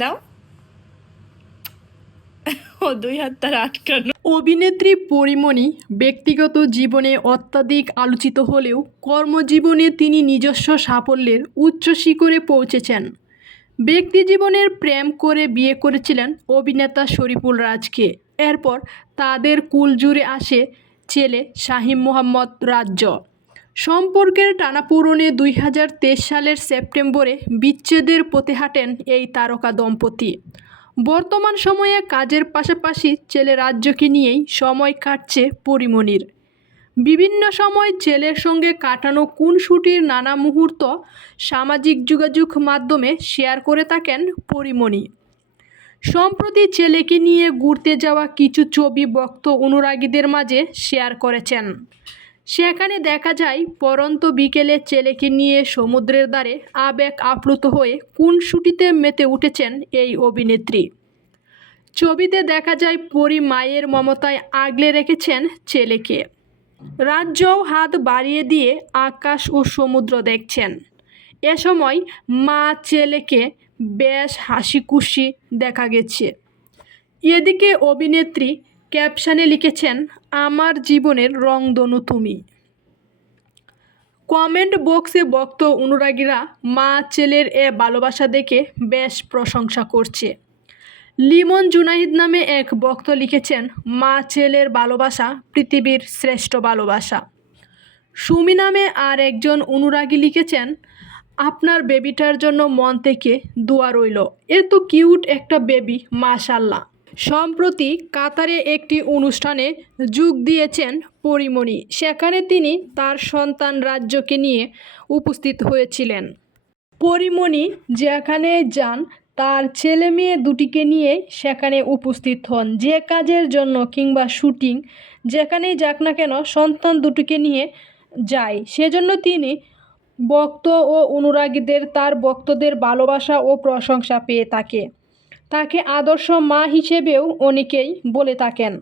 দাও। ও 2 হাত তার আটকানো। অভিনেত্রী পরীমণি ব্যক্তিগত জীবনে অত্যাধিক আলোচিত হলেও কর্মজীবনে তিনি নিজস্ব সাফল্যের উচ্চ শিখরে পৌঁছেছেন। ব্যক্তিজীবনের প্রেম করে বিয়ে করেছিলেন অভিনেতা শরীফুল রাজকে। এরপর তাদের কুলজুড়ে আসে ছেলে শাহীম মোহাম্মদ রাজ্য। সম্পর্কের টানাপোড়েনে 2023 সালের সেপ্টেম্বরে বিচ্ছেদের পথে হাঁটেন এই তারকা দম্পতি। বর্তমান সময়ে কাজের পাশাপাশি ছেলে রাজ্যকে নিয়েই সময় কাটছে পরীমণির। বিভিন্ন সময় ছেলের সঙ্গে কাটানো খুনসুটির নানা মুহূর্ত সামাজিক যোগাযোগ মাধ্যমে শেয়ার করে থাকেন পরীমণি। সম্প্রতি ছেলেকে নিয়ে ঘুরতে যাওয়া কিছু ছবি ভক্ত অনুরাগীদের মাঝে শেয়ার করেছেন। সেখানে দেখা যায় পড়ন্ত বিকেলে ছেলেকে নিয়ে সমুদ্রের ধারে আবেগ আপ্লুত হয়ে খুনসুটিতে মেতে উঠেছেন এই অভিনেত্রী। ছবিতে দেখা যায় পরী মায়ের মমতায় আগলে রেখেছেন ছেলেকে। রাজ্যও হাত বাড়িয়ে দিয়ে আকাশ ও সমুদ্র দেখছেন। এ সময় মা ছেলেকে বেশ হাসিখুশি দেখা গেছে। এদিকে অভিনেত্রী ক্যাপশনে লিখেছেন, আমার জীবনের রংধনু তুমি। কমেন্ট বক্সে ভক্ত অনুরাগীরা মা ছেলের এ ভালোবাসা দেখে বেশ প্রশংসা করছে। লিমন জুনাহিদ নামে এক ভক্ত লিখেছেন, মা ছেলের ভালোবাসা পৃথিবীর শ্রেষ্ঠ ভালোবাসা। সুমি নামে আর একজন অনুরাগী লিখেছেন, আপনার বেবিটার জন্য মন থেকে দোয়া রইল। এত কিউট একটা বেবি, মাশাআল্লাহ। সম্প্রতি কাতারে একটি অনুষ্ঠানে যোগ দিয়েছেন পরীমণি। সেখানে তিনি তার সন্তান রাজ্যকে নিয়ে উপস্থিত হয়েছিলেন। পরীমণি যেখানে যান তার ছেলে মেয়ে দুটিকে নিয়ে সেখানে উপস্থিত হন। যে কাজের জন্য কিংবা শুটিং যেখানেই যাক না কেন সন্তান দুটিকে নিয়ে যায়। সেজন্য তিনি ভক্ত ও অনুরাগীদের তার ভক্তদের ভালোবাসা ও প্রশংসা পেয়ে থাকে। তাকে আদর্শ মা হিসেবেও অনেকেই বলে থাকেন।